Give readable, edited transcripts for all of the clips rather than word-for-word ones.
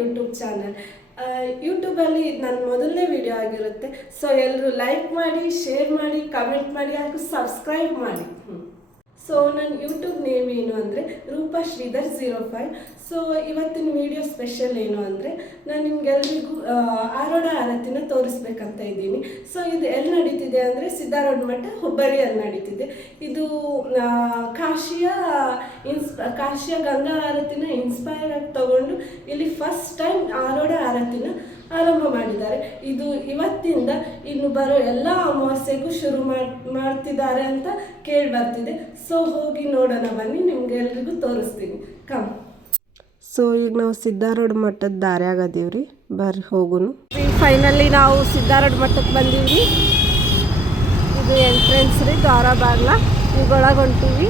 YouTube channel. ಯೂಟ್ಯೂಬಲ್ಲಿ ನನ್ನ ಮೊದಲನೇ ವಿಡಿಯೋ ಆಗಿರುತ್ತೆ. ಸೊ ಎಲ್ಲರೂ ಲೈಕ್ ಮಾಡಿ, ಶೇರ್ ಮಾಡಿ, ಕಮೆಂಟ್ ಮಾಡಿ, ಹಾಗೂ ಸಬ್ಸ್ಕ್ರೈಬ್ ಮಾಡಿ. ಸೊ ನನ್ನ ಯೂಟ್ಯೂಬ್ ನೇಮ್ ಏನು ಅಂದರೆ ರೂಪಾ ಶ್ರೀಧರ್ 05. ಸೊ ಇವತ್ತಿನ ವಿಡಿಯೋ ಸ್ಪೆಷಲ್ ಏನು ಅಂದರೆ ನಾನು ನಿಮ್ಗೆಲ್ರಿಗೂ ಆರೋಢ ಆರತಿನ ತೋರಿಸ್ಬೇಕಂತ ಇದ್ದೀನಿ. ಸೊ ಇದು ಎಲ್ಲಿ ನಡೀತಿದೆ ಅಂದರೆ ಸಿದ್ಧಾರೂಢ ಮಠ, ಹುಬ್ಬಳ್ಳಿಯಲ್ಲಿ ನಡೀತಿದೆ. ಇದು ಕಾಶಿಯ ಗಂಗಾ ಆರತಿನ ಇನ್ಸ್ಪೈರ್ ಆಗಿ ತಗೊಂಡು ಇಲ್ಲಿ ಫಸ್ಟ್ ಟೈಮ್ ಆರೋಢ ಆರತಿನ ಆರಂಭ ಮಾಡಿದ್ದಾರೆ. ಇದು ಇವತ್ತಿಂದ ಇನ್ನು ಬರೋ ಎಲ್ಲ ಅಮಾವಾಸ್ಯೆಗೂ ಶುರು ಮಾಡ್ತಿದ್ದಾರೆ ಅಂತ ಕೇಳಿ ಬರ್ತಿದೆ. ಸೊ ಹೋಗಿ ನೋಡೋಣ ಬನ್ನಿ, ನಿಮ್ಗೆಲ್ರಿಗೂ ತೋರಿಸ್ತೀನಿ. ಕಮ್. ಸೊ ಈಗ ನಾವು ಸಿದ್ಧಾರೂಢ ಮಠದ ದಾರ್ಯಾಗದೀವ್ರಿ, ಬರ್ರಿ ಹೋಗುನು. ಫೈನಲಿ ನಾವು ಸಿದ್ಧಾರೂಢ ಮಠಕ್ಕೆ ಬಂದೀವ್ರಿ. ಇದು ಎಂಟ್ರೆನ್ಸ್ ರೀ, ದ್ವಾರ ಬಾಗ್ಲ. ಈಗ ಒಳಗೆ ಹೊಂಟೀವಿ.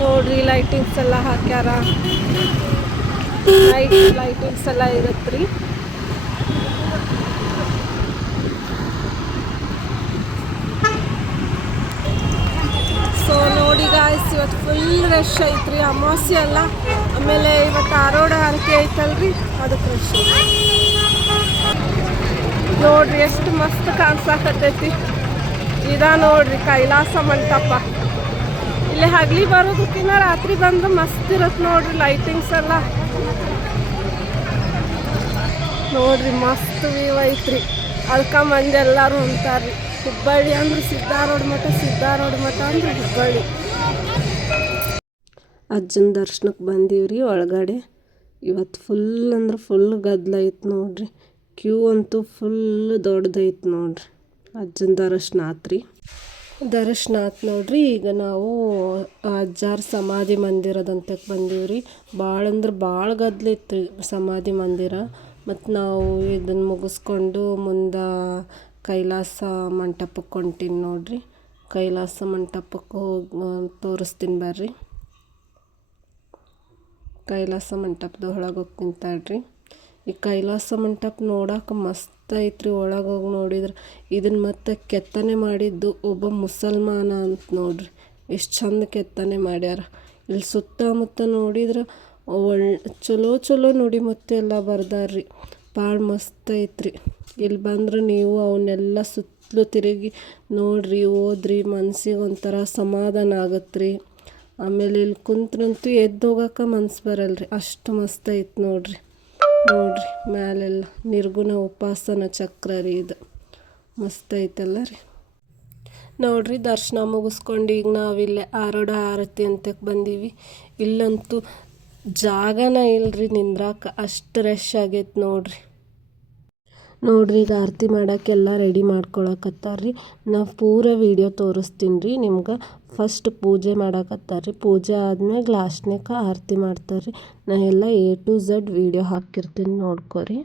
ನೋಡ್ರಿ, ಲೈಟಿಂಗ್ಸ್ ಎಲ್ಲ ಹಾಕ್ಯಾರ. ಲೈಟಿಂಗ್ಸ್ ಎಲ್ಲ ಇರುತ್ತೆ ರೀ. ಸೊ ನೋಡಿ ಗಾಯ್ಸ್, ಇವತ್ತು ಫುಲ್ ರಶ್ ಐತ್ರಿ. ಅಮಾವಾಸ್ಯೆ ಅಲ್ಲ, ಆಮೇಲೆ ಇವತ್ತು ಆರೋಢ ಆರತಿ ಐತಲ್ರಿ, ಅದಕ್ಕೆ ರಶ್. ನೋಡ್ರಿ ಎಷ್ಟು ಮಸ್ತ್ ಕಾಣಿಸಾಕತ್ತೈತಿ. ಇದಾ ನೋಡ್ರಿ ಕೈಲಾಸ ಮಂಟಪ. ಇಲ್ಲಿ ಹಗಲಿ ಬರೋದಕ್ಕಿಂತ ರಾತ್ರಿ ಬಂದ್ರೆ ಮಸ್ತ್ ಇರತ್ತೆ ನೋಡ್ರಿ. ಲೈಟಿಂಗ್ಸ್ ಎಲ್ಲ ನೋಡ್ರಿ, ಮಸ್ತ್ ವ್ಯೂ ಐತ್ರಿ. ಅದಕ್ಕೆ ಮಂದಿ ಎಲ್ಲರೂ ಅಂತಾರ್ರಿ, ಹುಬ್ಬಳ್ಳಿ ಅಂದ್ರೆ ಸಿದ್ಧಾರೂಢ ಮಠ, ಸಿದ್ಧಾರೂಢ ಮಠ ಅಂದ್ರೆ ಹುಬ್ಬಳ್ಳಿ. ಅಜ್ಜನ ದರ್ಶನಕ್ಕೆ ಬಂದೀವ್ರಿ ಒಳಗಡೆ. ಇವತ್ತು ಫುಲ್ ಅಂದ್ರೆ ಫುಲ್ ಗದ್ದಲ ಐತೆ ನೋಡ್ರಿ. ಕ್ಯೂ ಅಂತೂ ಫುಲ್ ದೊಡ್ಡದೈತೆ ನೋಡ್ರಿ. ಅಜ್ಜನ ದರ್ಶನ ಆತ್ರಿ. ನೋಡ್ರಿ. ಈಗ ನಾವು ಅಜ್ಜಾರ ಸಮಾಧಿ ಮಂದಿರದಂತಕ್ಕೆ ಬಂದೀವ್ರಿ. ಭಾಳ ಅಂದ್ರೆ ಭಾಳ ಗದ್ದಲ ಇತ್ತು ಸಮಾಧಿ ಮಂದಿರ. ಮತ್ತು ನಾವು ಇದನ್ನು ಮುಗಿಸ್ಕೊಂಡು ಮುಂದೆ ಕೈಲಾಸ ಮಂಟಪಕ್ಕೆ ಹೊಂಟೀನಿ ನೋಡ್ರಿ. ಕೈಲಾಸ ಮಂಟಪಕ್ಕೆ ಹೋಗಿ ತೋರಿಸ್ತೀನಿ ಬರ್ರಿ. ಕೈಲಾಸ ಮಂಟಪದ ಒಳಗೆ ಹೋಗಿ ನಿಂತಾಡ್ರಿ. ಈ ಕೈಲಾಸ ಮಂಟಪ ನೋಡಕ್ಕೆ ಮಸ್ತ್ ಐತ್ರಿ. ಒಳಗೆ ಹೋಗಿ ನೋಡಿದ್ರೆ ಇದನ್ನು ಮತ್ತೆ ಕೆತ್ತನೆ ಮಾಡಿದ್ದು ಒಬ್ಬ ಮುಸಲ್ಮಾನ ಅಂತ ನೋಡ್ರಿ. ಎಷ್ಟು ಚಂದ ಕೆತ್ತನೆ ಮಾಡ್ಯಾರ. ಇಲ್ಲಿ ಸುತ್ತಮುತ್ತ ನೋಡಿದ್ರೆ ಚಲೋ ನುಡಿ ಮತ್ತೆ ಎಲ್ಲ ಬರ್ದಾರ್ರಿ. ಭಾಳ ಮಸ್ತ್ ಐತ್ರಿ. ಇಲ್ಲಿ ಬಂದ್ರೆ ನೀವು ಅವನ್ನೆಲ್ಲ ಸುತ್ತಲೂ ತಿರುಗಿ ನೋಡ್ರಿ, ಓದ್ರಿ, ಮನ್ಸಿಗೆ ಒಂಥರ ಸಮಾಧಾನ ಆಗತ್ರಿ. ಆಮೇಲೆ ಇಲ್ಲಿ ಕುಂತ್ರಂತೂ ಎದ್ದು ಹೋಗಕ್ಕೆ ಮನ್ಸು ಬರಲ್ರಿ, ಅಷ್ಟು ಮಸ್ತ್ ಐತೆ ನೋಡ್ರಿ. ಮ್ಯಾಲೆಲ್ಲ ನಿರ್ಗುಣ ಉಪಾಸನ ಚಕ್ರ ರೀ ಇದು. ಮಸ್ತ್ ಐತಲ್ಲ ರೀ. ನೋಡ್ರಿ, ದರ್ಶನ ಮುಗಿಸ್ಕೊಂಡು ಈಗ ನಾವಿಲ್ಲೇ ಆರೋಢ ಆರತಿ ಅಂತಕ್ಕೆ ಬಂದೀವಿ. ಇಲ್ಲಂತೂ ಜಾಗನ ಇಲ್ರಿ ನಿಂದ್ರಾಕ, ಅಷ್ಟು ರಶ್ ಆಗೈತೆ ನೋಡ್ರಿ. ಈಗ ಆರತಿ ಮಾಡೋಕ್ಕೆಲ್ಲ ರೆಡಿ ಮಾಡ್ಕೊಳಕತ್ತಾರ್ರಿ. ನಾವು ಪೂರ ವಿಡಿಯೋ ತೋರಿಸ್ತೀನಿ ರೀ ನಿಮ್ಗೆ. ಫಸ್ಟ್ ಪೂಜೆ ಮಾಡಕತ್ತಾರ್ರಿ. ಪೂಜೆ ಆದ್ಮೇಲೆ ಲಾಸ್ಟ್ನೇಕ ಆರತಿ ಮಾಡ್ತಾರ್ರಿ. ನಾ ಎಲ್ಲ A to Z ವಿಡಿಯೋ ಹಾಕಿರ್ತೀನಿ, ನೋಡ್ಕೊರಿ.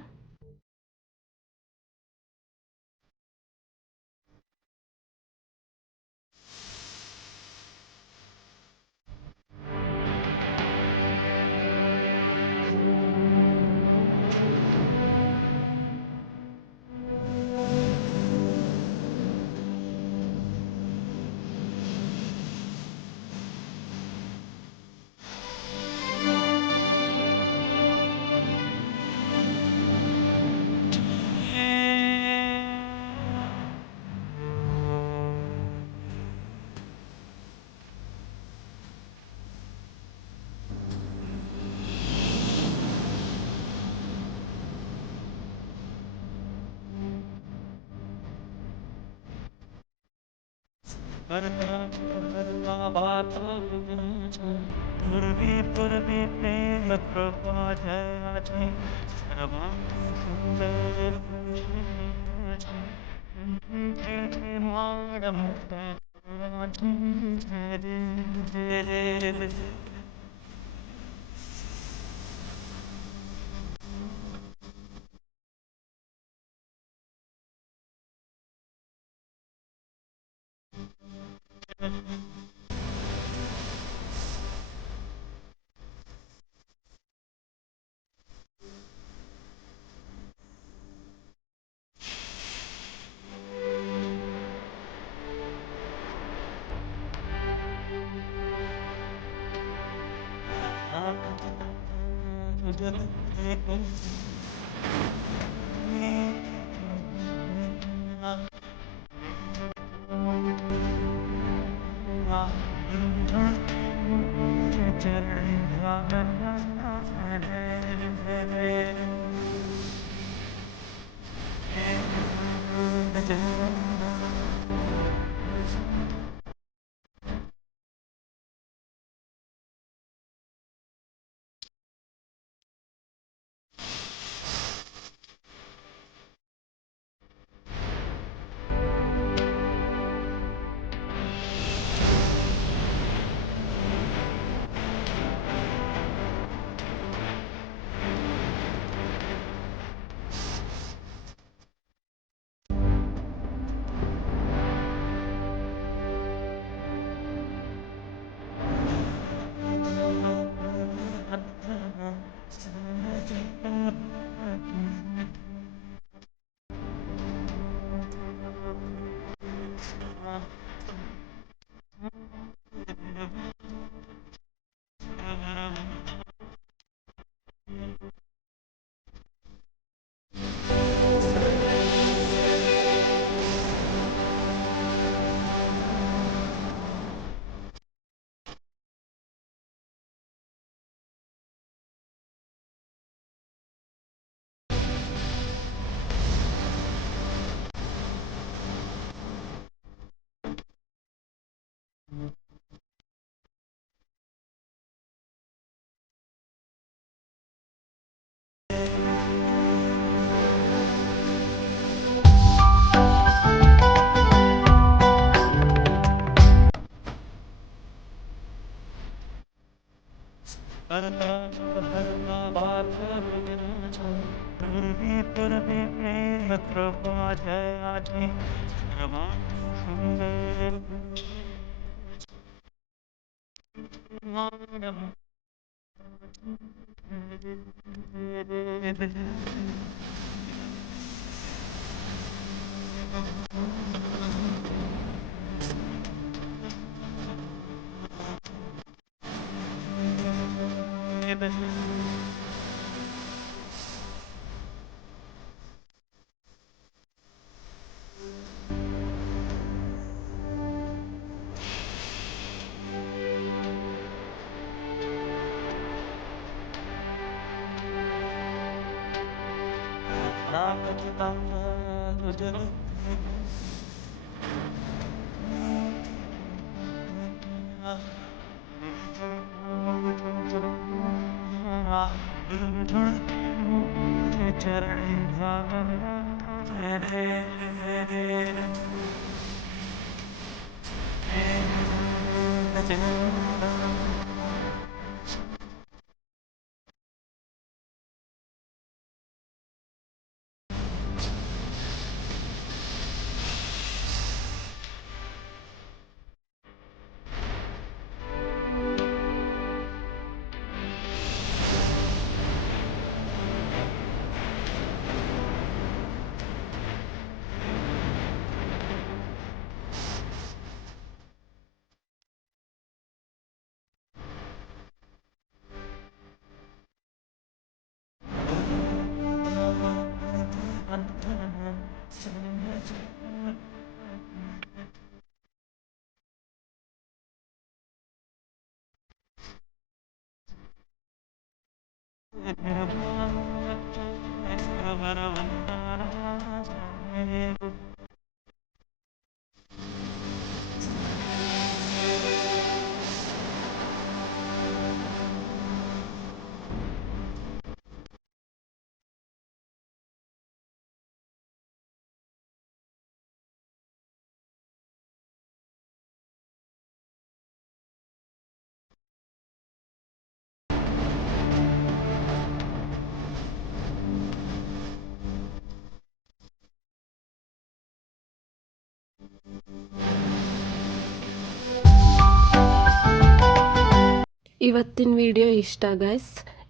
ಇವತ್ತಿನ ವಿಡಿಯೋ ಇಷ್ಟ ಗೈಸ್.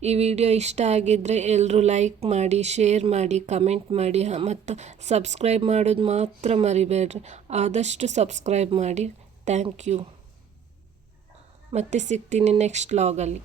ಈ ವಿಡಿಯೋ ಇಷ್ಟ ಆಗಿದ್ದರೆ ಎಲ್ಲರೂ ಲೈಕ್ ಮಾಡಿ, ಶೇರ್ ಮಾಡಿ, ಕಮೆಂಟ್ ಮಾಡಿ ಮತ್ತು ಸಬ್ಸ್ಕ್ರೈಬ್ ಮಾಡೋದು ಮಾತ್ರ ಮರಿಬೇಡ್ರಿ. ಆದಷ್ಟು ಸಬ್ಸ್ಕ್ರೈಬ್ ಮಾಡಿ. Thank you. ಮತ್ತೆ ಸಿಗ್ತೀನಿ ನೆಕ್ಸ್ಟ್ ವ್ಲಾಗಲ್ಲಿ.